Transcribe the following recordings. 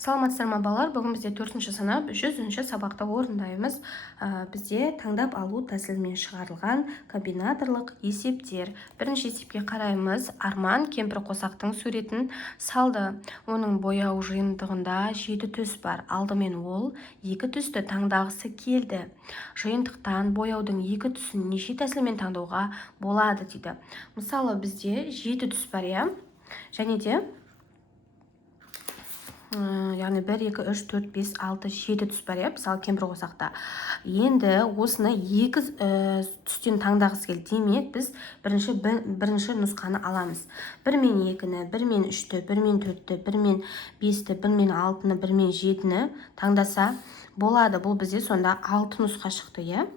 Саламатсыздар ма балалар? Бүгін бізде 4-ші сынып 100-ші сабақты орындаймыз. Бізде таңдап алу тәсілімен шығарылған комбинаторлық есептер. Бірінші есепке қараймыз. Арман кемпір қосақтың суретін салды. Оның бояу жиынтығында 7 түс бар. Алдымен ол 2 түсті таңдағысы келді. Жиынтықтан бояудың 2 түсін неше тәсілмен таңдауға болады дейді. Мысалы, бізде 7 түс бар, иә? Және де яғни 1, 2, 3, 4, 5, 6, 7 түс бар, иә, мысалы кемпір қосақта. Енді осыны 2 түстен таңдағысы келді. Демек, біз бірінші нұсқаны аламыз. 1 мен 2-ні, 1 мен 3-ті, 1 мен 4-ті, 1 мен 5-ті, 1 мен 6-ны, 1 мен 7-ні таңдаса болады. Бұл бізде сонда 6 нұсқа шықты, иә?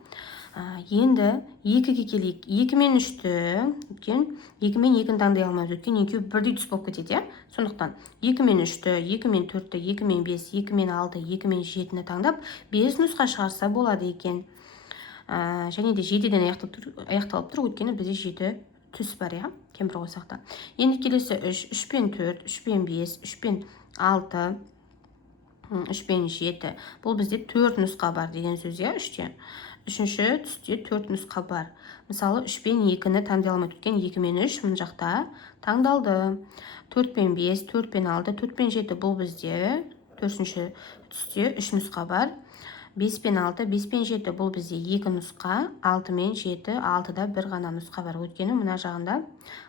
Енді 2-ге келейік. 2 мен 3-ті, 2 мен 2-ні таңдай алмаймыз, өткен екеуі бірдей түс болып кетеді, иә? Сондықтан 2 мен 3-ті, 2 мен 4-ті, 2 мен 5, 2 мен 6, 2 мен 7-ні таңдап 5 нұсқа шығарса болады екен. Және де 7-ден аяқталып тұр, өткені бізде 7 түс бар, иә, кемпір қосақта. Енді келесі 3, 3 пен 4, 3 пен 5, 3 пен 6, 3 пен 7. Бұл бізде 4 нұсқа бар деген сөз, иә, 3-те. Үшінші түсте 4 нұсқа бар. Мысалы, 3 пен 2-ні таңдай алмай өткен 2 мен 3 мына жақта таңдалды. 4 пен 5, 4 пен 6, 4 пен 7 бұл бізде 4-ші түсте 3 нұсқа бар. 5 пен 6, 5 пен 7 бұл бізде 2 нұсқа, 6 мен 7, 6-да бір ғана нұсқа бар. Өткені мына жағында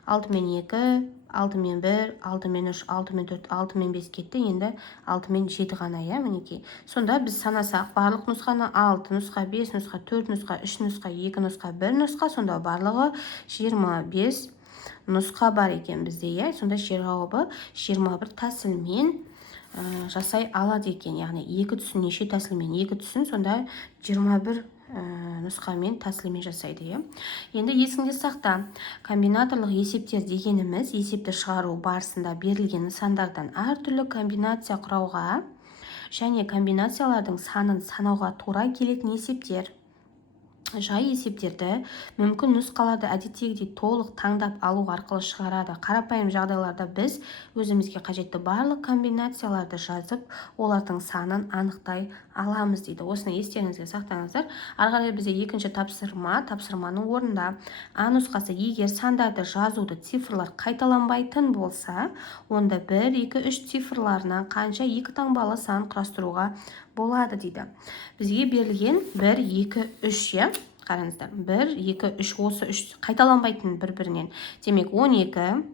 6 мен 2, 6 мен 1, 6 мен 3, 6 мен 4, 6 мен 5 кетті, енді 6 мен 7 ғана, иә, мінекей. Сонда біз санасақ, барлық нұсқаны 6 нұсқа, 5 нұсқа, 4 нұсқа, 3 нұсқа, 2 нұсқа, 1 нұсқа, сонда барлығы 25 нұсқа бар екен бізде, иә. Сонда жауабы 21 тәсілмен жасай алады екен. Яғни 2 түсін неше тәсілмен? 2 түсін сонда 21 нұсқамен тәсілмен жасайды, иә. Енді есіңде сақта, комбинаторлық есептер дегеніміз есепті шығару барысында берілген нысандардан әртүрлі комбинация құрауға және комбинациялардың санын санауға тура келетін есептер. Жай есептерді мүмкін нұсқаларды әдеттегідей толық таңдап алу арқылы шығарады. Қарапайым жағдайларда біз өзімізге қажетті барлық комбинацияларды жазып, олардың санын анықтай аламыз дейді. Осыны естеріңізге сақтаңыздар. Ары бізде екінші тапсырманың орнында А нұсқасы: егер сандарды жазуды цифрлар қайталанбайтын болса, онда 1, 2, 3 цифрларынан қанша 2 таңбалы сан құрастыруға болады дейді. Бізге берілген 1, 2, 3, иә? Қараңыздар, 1, 2, 3, осы 3 қайталанбайтын бір-бірінен. Демек, 12,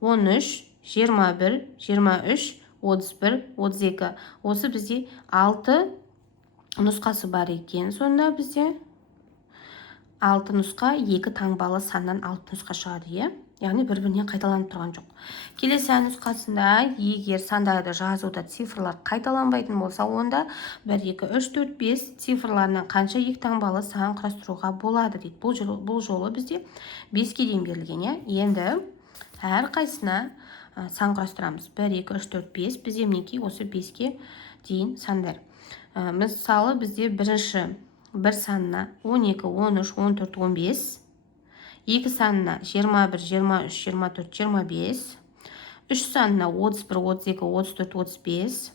13, 21, 23, 31, 32. Осы бізде 6 нұсқасы бар екен. Сонда бізде 6 нұсқа 2 таңбалы саннан 6 нұсқа шығады, иә? Яғни бір-бірінен қайталанып тұрған жоқ. Келесі А нұсқасында егер сандарды жазуда цифрлар қайталанбайтын болса, онда 1, 2, 3, 4, 5 цифрларынан қанша 2 таңбалы сан құрастыруға болады дейді. Бұл жолы бізде 5-ке дейін берілген, иә. Енді әр қайсына сан құрастырамыз. 1, 2, 3, 4, 5. Бізде мінекей осы 5-ке дейін сандар. Мысалы, бізде бірінші бір санына 12, 13, 14, 15. 2 санына 21, 23, 24, 25. 3 санына 31, 32, 34, 35.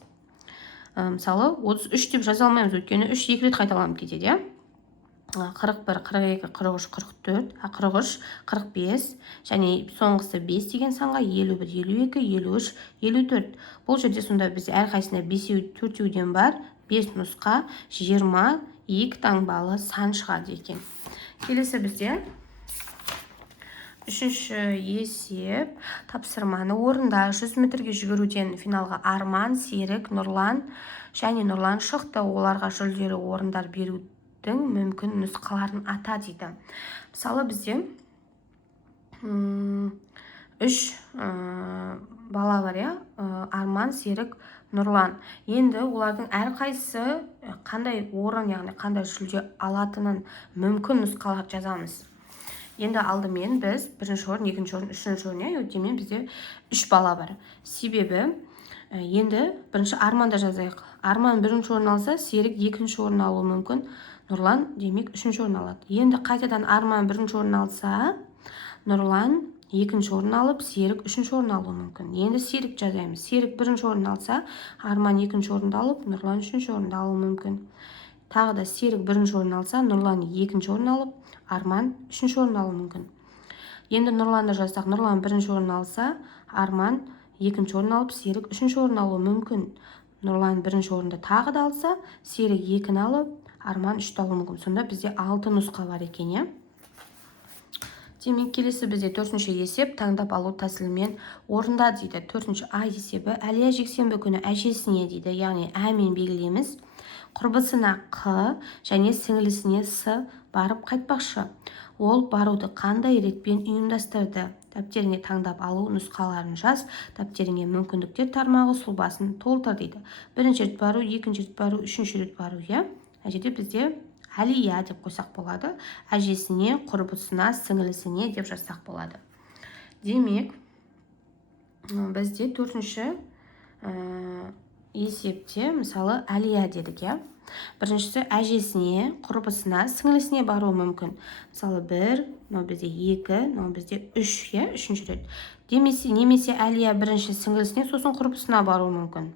Мысалы, 33 деп жаза алмаймыз, өйткені 3 2 рет қайталанып кетеді, иә? 41, 42, 43, 44, 43, 45, және соңғысы 5 деген санға 51, 52, 53, 54. Бұл жерде сонда біз әрқайсында 4-еуден бар, 5 нұсқа 22 таңбалы сан шығады екен. Келесі бізде үшінші есеп тапсырманы орында 100 метрге жүгіруден финалға Арман, Серік, Нұрлан және Нұрлан шықты. Оларға жүлделі орындар берудің мүмкін нұсқаларын ата дейді. Мысалы, бізде 3 бала бар, иә? Арман, Серік, Нұрлан. Енді олардың әрқайсысы қандай орын, яғни қандай жүлде алатынын мүмкін нұсқалар жазамыз. Енді алдымен біз бірінші орын, екінші орын, үшінші орын, иә, өтемен бізде 3 бала бар. Себебі енді бірінші Арманда жазайық. Арман бірінші орын алса, Серік екінші орын алуы мүмкін, Нұрлан демек үшінші орын алады. Енді қайтадан Арман бірінші орын алса, Нұрлан екінші орын алып, Серік үшінші орын алуы мүмкін. Енді Серік жазаймыз. Серік бірінші орын алса, Арман екінші орынды алып, Нұрлан үшінші орынды алуы мүмкін. Тағы да Серік бірінші орын алса, Нұрлан екінші орын алып, Арман үшінші орын алуы мүмкін. Енді Нұрланды жазсақ, Нұрлан бірінші орын алса, Арман екінші орын алып, Серік үшінші орын алуы мүмкін. Нұрлан бірінші орынды тағы да алса, Серік екіні алып, Арман үшті алуы мүмкін. Сонда бізде 6 нұсқа бар екен, иә? Демек, келесі бізде төртінші есеп таңдап алу тәсілімен орында дейді. Төртінші А есебі Әлия жексенбі күні әжесіне дейді, яғни әмен белгілейміз. Құрбысына Қ және сіңілісіне С барып қайтпақшы. Ол баруды қандай ретпен ұйымдастырды? Дәптеріңе таңдап алу нұсқаларын жаз. Дәптеріңе мүмкіндіктер тармағы сұлбасын толтыр дейді. Бірінші рет бару, екінші рет бару, үшінші рет бару, иә? Мына жерде бізде Әлия деп қойсақ болады. Әжесіне, құрбысына, сіңілісіне деп жазсақ болады. Демек, бізде төртінші есепте, мысалы, Әлия дедік, иә? Біріншісі әжесіне, құрбысына, сіңілісіне баруы мүмкін. Мысалы, 1, мынау бізде 2, мынау бізде 3, иә? Үшінші рет. Немесе Әлия бірінші сіңілісіне, сосын құрбысына баруы мүмкін.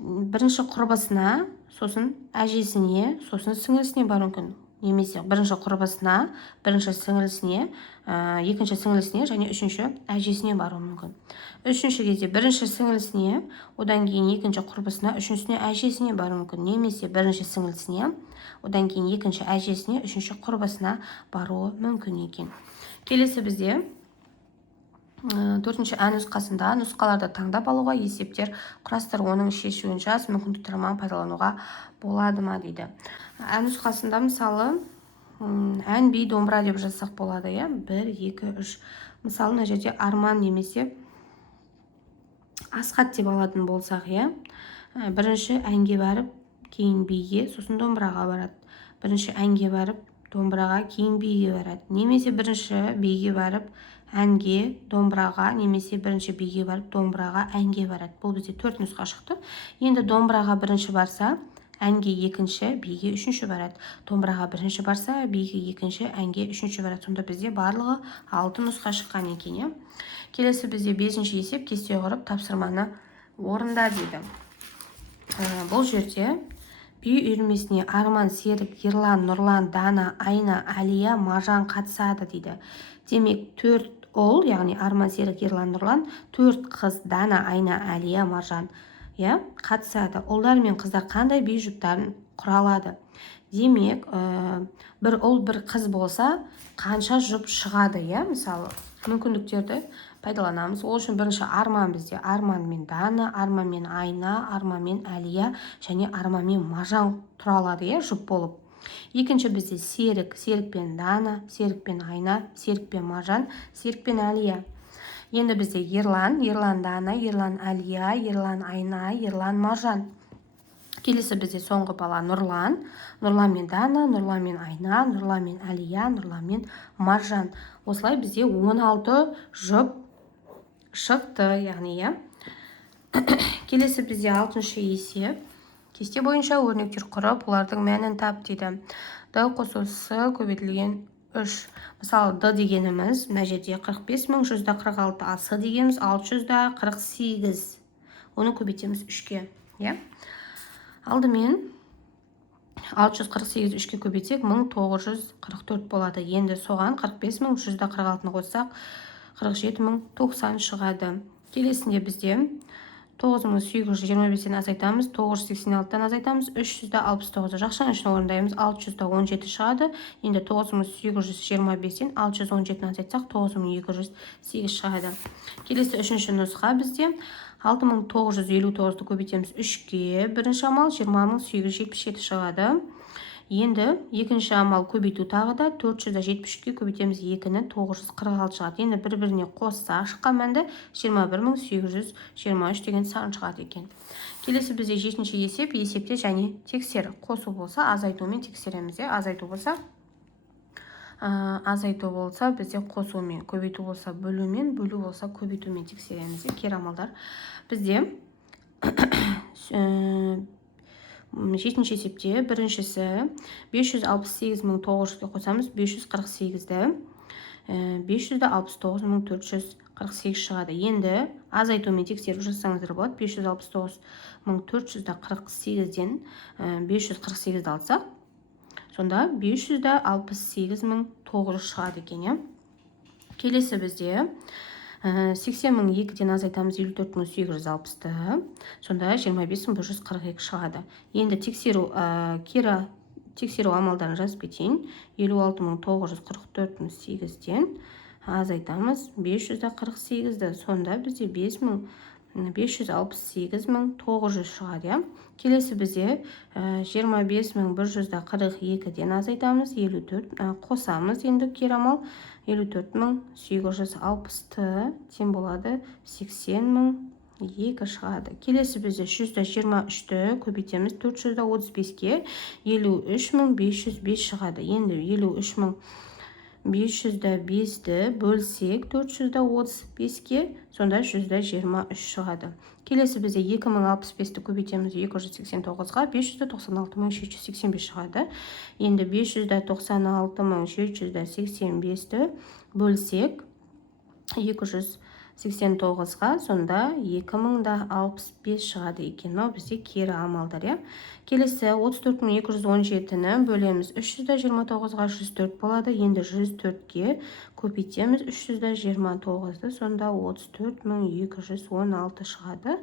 Бірінші құрбысына, сосын әжесіне, сосын сіңілісіне баруы мүмкін. Немесе бірінші құрбысына, бірінші сіңілісіне, екінші сіңілісіне және үшінші әжесіне баруы мүмкін. Үшінші кезде бірінші сіңілісіне, одан кейін екінші құрбысына, үшіншісіне әжесіне баруы мүмкін. Немесе бірінші сіңілісіне, одан кейін екінші әжесіне, үшінші құрбысына баруы мүмкін екен. Келесі бізде төртінші Ә нұсқасында нұсқаларды таңдап алуға есептер құрастыр, оның шешуін жаз, мүмкіндік тармағын пайдалануға болады ма дейді. Ә нұсқасында мысалы ән, би, домбыра деп жазсақ болады, иә? 1, 2, 3. Мысалы, мына жерде Арман немесе Асхат деп алатын болсақ, иә? Бірінші әнге барып, кейін биге, сосын домбыраға барады. Бірінші әнге барып, домбыраға, кейін биге барады. Немесе бірінші биге барып, әнге, домбыраға, немесе бірінші биге барып, домбыраға, әнге барады. Бұл бізде 4 нұсқа шықты. Енді домбыраға бірінші барса, әнге екінші, биге үшінші барады. Домбыраға бірінші барса, биге екінші, әнге үшінші барады. Сонда бізде барлығы 6 нұсқа шыққан екен. Келесі бізде 5-ші есеп кесте құрып тапсырманы орында дейді. Бұл жерде би үйірмесіне Арман, Серік, Ерлан, Нұрлан, Дана, Айна, Әлия, Маржан қатысады дейді. Демек, 4 ол, яғни Арман, Серік, Ерлан, Нұрлан, 4 қыз Дана, Айна, Әлия, Маржан қатысады. Ұлдар мен қыздар қандай би жұптарын құра алады? Демек, бір ұл, бір қыз болса, қанша жұп шығады, иә? Мысалы, мүмкіндіктерді пайдаланамыз. Ол үшін бірінші Арман бізде Арман мен Дана, Арман мен Айна, Арман мен Әлия және Арман мен Маржан тұра алады, иә, жұп болып. Екінші бізде Серік, Серік пен Дана, Серік пен Айна, Серік пен Маржан, Серік пен Әлия. Енді бізде Ерлан, Ерлан Дана, Ерлан Әлия, Ерлан Айна, Ерлан Маржан. Келесі бізде соңғы бала Нұрлан, Нұрлан мен Дана, Нұрлан мен Айна, Нұрлан мен Әлия, Нұрлан мен Маржан. Осылай бізде 16 жұп шықты, яғни, иә. Келесі бізде 6-шы есеп. Кесте бойынша өрнектер құрып, олардың мәнін тап дейді. Д қосу С көбейтілген 3. Мысалы, Д дегеніміз, мына жерде 45.146, ал С дегеніміз 648. Оны көбейтеміз 3-ке, иә? Алдымен 648 3-ке көбейтсек 1944 болады. Енді соған 45.146-ны қоссақ 47.090 шығады. Келесінде бізде 9825-тен азайтамыз, 986-тан азайтамыз, 369 жақшаның ішін орындаймыз, 617 шығады. Енді 9825-тен 617-тен азайтсақ 9208 шығады. Келесі үшінші нұсқа бізде 6959-ды көбейтеміз 3-ке. Бірінші амал 20877 шығады. Енді екінші амал көбейту тағы да 473-ке көбейтеміз 2-ні 946 шығады. Енді бір-біріне қосса шыққан мәнді 21823 деген сан шығады екен. Келесі бізде 7-ші есеп, есепте және тексер. Қосу болса азайтумен тексереміз. Азайту болса бізде қосумен, көбейту болса бөлумен, бөлу болса көбейтумен тексереміз. Кері амалдар бізде 7-ші есепте біріншісі 568.900-ге қосамыз 548-ді. 569.448 шығады. Енді азайтумен тексеріп жасаңыздар болады. 569.448-ден 548-ді алсақ, сонда 568.900 шығады екен. Келесі бізде 80.002-ден азайтамыз 54.860-ты, сонда 25.142 шығады. Енді тексеру амалдарын жазып кетейін. 56.944.8-ден азайтамыз 548-ді, сонда бізде 568.900 шығады. Келесі бізде 25.142-ден азайтамыз 54, қосамыз енді кері амал 54.860-ты тең болады 80.002 шығады. Келесі бізде 123-ті көбейтеміз 435-ке 53.505 шығады. Енді 53.505-ді бөлсек 435-ке, сонда 123 шығады. Келесі бізде 2065-ті көбейтеміз 289-ға 596.785 шығады. Енді 596.785-ті бөлсек 289-ға, сонда 2065 шығады екен. Бізде кері амалдар. Келесі 34.217-ні бөлеміз 329-ға 104 болады. Енді 104-ке көбейтеміз 329-ды, сонда 34.216 шығады.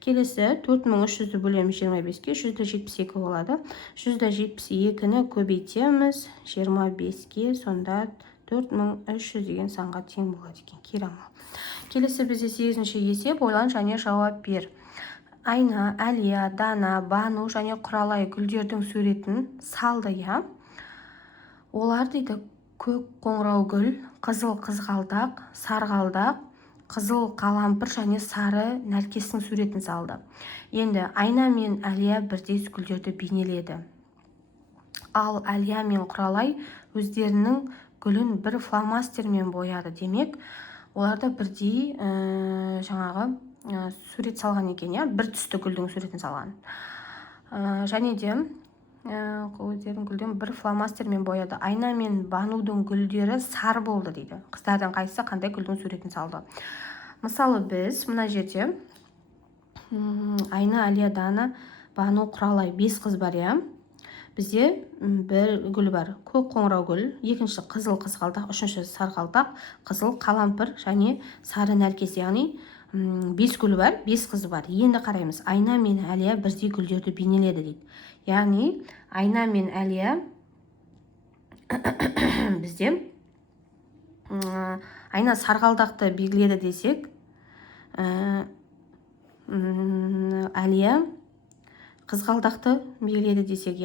Келесі 4300-ді бөлеміз 25-ке 172 болады. 172-ні көбейтеміз 25-ке, сонда 4300 деген санға тең болады екен. Кері амал. Келесі бізде 8-ші есеп, ойлан және жауап бер. Айна, Әлия, Дана, Бану және Құралай гүлдердің суретін салды. Олар дейді көк қоңырау гүл, қызыл қызғалдақ, сарғалдақ, қызыл қалампыр және сары нәркестің суретін салды. Енді Айна мен Әлия бірдей гүлдерді бейнеледі. Ал Әлия мен Құралай өздерінің гүлін бір фломастермен бояды. Демек, оларда бірдей сурет салған екен, бір түсті гүлдің суретін салған. Және де өздерінің гүлден бір фломастермен бояды. Айна мен Банудың гүлдері сары болды дейді. Қыздардан қайсысы қандай гүлдің суретін салды? Мысалы, біз мына жерде Айна, Әлия, Дана, Бану, Құралай 5 қыз бар. Бізде бір гүл бар, көк қоңырау гүл, екінші қызыл қызғалдақ, үшінші сарғалдақ, қызыл қалампыр және сары нәркес, яғни 5 гүл бар, 5 қыз бар. Енді қараймыз, Айна мен Әлия бірдей гүлдерді бейнеледі дейді. Яғни Айна мен Әлия бізде Айна сарғалдақты белгіледі десек, Әлия қызғалдақты белгіледі десек,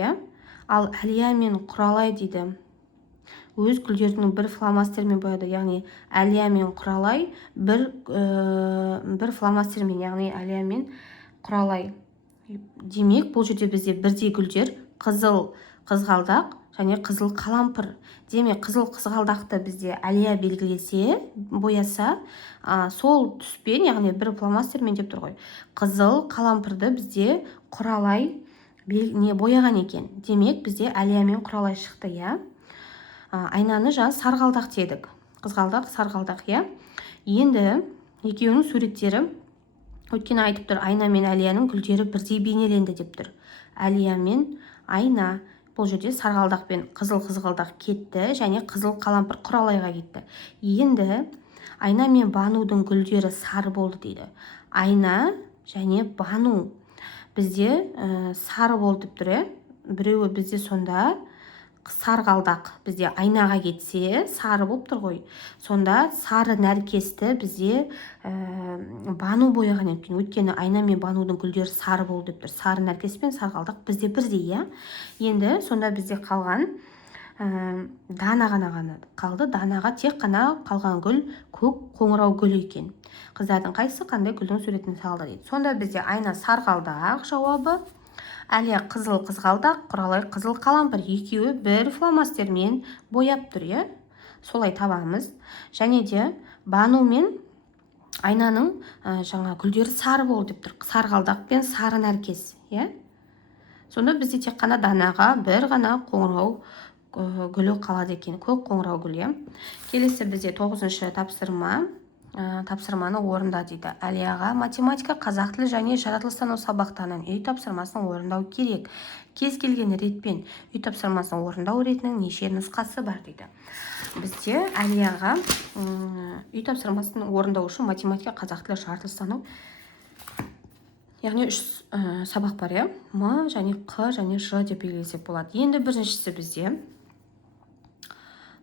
ал Әлия мен Құралай дейді өз гүлдерінің бір фломастермен бояды. Яғни Әлия мен Құралай бір фломастермен, яғни Әлия мен Құралай. Демек, бұл жерде бізде бірдей гүлдер қызыл қызғалдақ және қызыл қалампыр. Демек, қызыл қызғалдақты бізде Әлия белгілесе, бояса, сол түспен, яғни бір фломастермен деп тұр ғой. Қызыл қалампырды бізде Құралай бояған екен. Демек, бізде Әлия мен Құралай шықты. Айнаны сарғалдақ дедік. Қызғалдақ, сарғалдақ. Енді екеуінің суреттері өткені айтып тұр, Айна мен Әлияның гүлдері бірдей бейнеленді деп тұр. Әлия мен Айна, бұл жерде сарғалдақ пен қызыл қызғалдақ кетті, және қызыл қалампыр Құралайға кетті. Енді Айна мен Банудың гүлдері сары болды дейді. Айна және Бану бізде сары болды деп тұр. Біреуі бізде сонда сарғалдақ бізде Айнаға кетсе, сары болып тұр ғой. Сонда сары нәркесті бізде Бану бояған екен. Өйткені Айна мен Банудың гүлдері сары болды деп тұр. Сары нәркес пен сарғалдақ бізде бірдей. Енді сонда бізде қалған Дана ғана қалды. Данаға тек қана қалған гүл көк қоңырау гүл екен. Қыздардың қайсысы қандай гүлдің суретін салды дейді. Сонда бізде Айна сарғалдақ жауабы, Әлия қызыл қызғалдақ, Құралай қызыл қалампыр. Екеуі бір фломастермен бояп тұр. Солай табамыз. Және де Бану мен Айнаның гүлдері сары болды деп тұр. Сарғалдақ пен сары нәркес. Сонда бізде тек қана Данаға бір ғана қоңырау гүлі қалады екен, көк қоңырау гүл. Келесі бізде 9-шы тапсырманы орында дейді. Әлияға математика, қазақ тілі және жаратылыстану сабақтарынан үй тапсырмасын орындау керек. Кез келген ретпен үй тапсырмасын орындау ретінің неше нұсқасы бар дейді. Бізде Әлияға үй тапсырмасын орындау үшін математика, қазақ тілі, жаратылыстану, яғни 3 сабақ бар. М және Қ және Ж деп белгілесек болады. Енді біріншісі бізде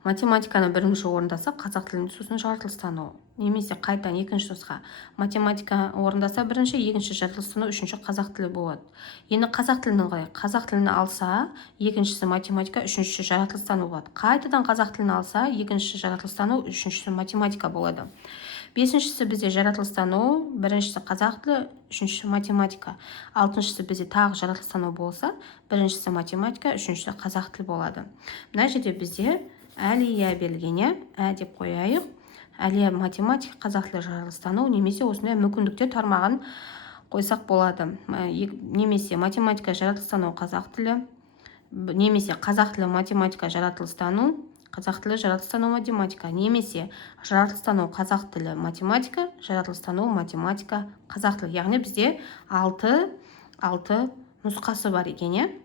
математиканы бірінші орындаса, қазақ тілін сосын жаратылыстану, немесе қайтадан екінші нұсқа. Математика орындаса бірінші, екінші жаратылыстану, үшінші қазақ тілі болады. Енді қазақ тілінің қалай? Қазақ тілін алса, екіншісі математика, үшіншісі жаратылыстану болады. Қайтадан қазақ тілін алса, екіншісі жаратылыстану, үшіншісі математика болады. Бесіншісі бізде жаратылыстану, біріншісі қазақ тілі, үшіншісі математика. Алтыншысы бізде тағы жаратылыстану болса, біріншісі математика, үшіншісі қазақ тілі болады. Мына жерде бізде Әлия берілген, деп қояйық. Әлия математика, қазақ тілі, жаратылыстану, немесе осындай мүмкіндіктер тармағын қойсақ болады. Немесе математика, жаратылыстану, қазақ тілі, немесе қазақ тілі, математика, жаратылыстану, қазақ тілі, жаратылыстану, математика, немесе жаратылыстану, қазақ тілі, математика, жаратылыстану, математика, қазақ тілі. Яғни бізде 6 нұсқасы бар екен.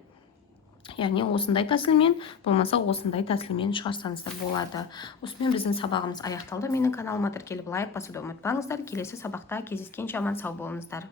Яғни осындай тәсілмен, болмаса осындай тәсілмен шығарсаңыздар болады. Осымен біздің сабағымыз аяқталды. Менің каналыма тіркеліп лайк басуды ұмытпаңыздар. Келесі сабақта кездескенше аман сау болыңыздар.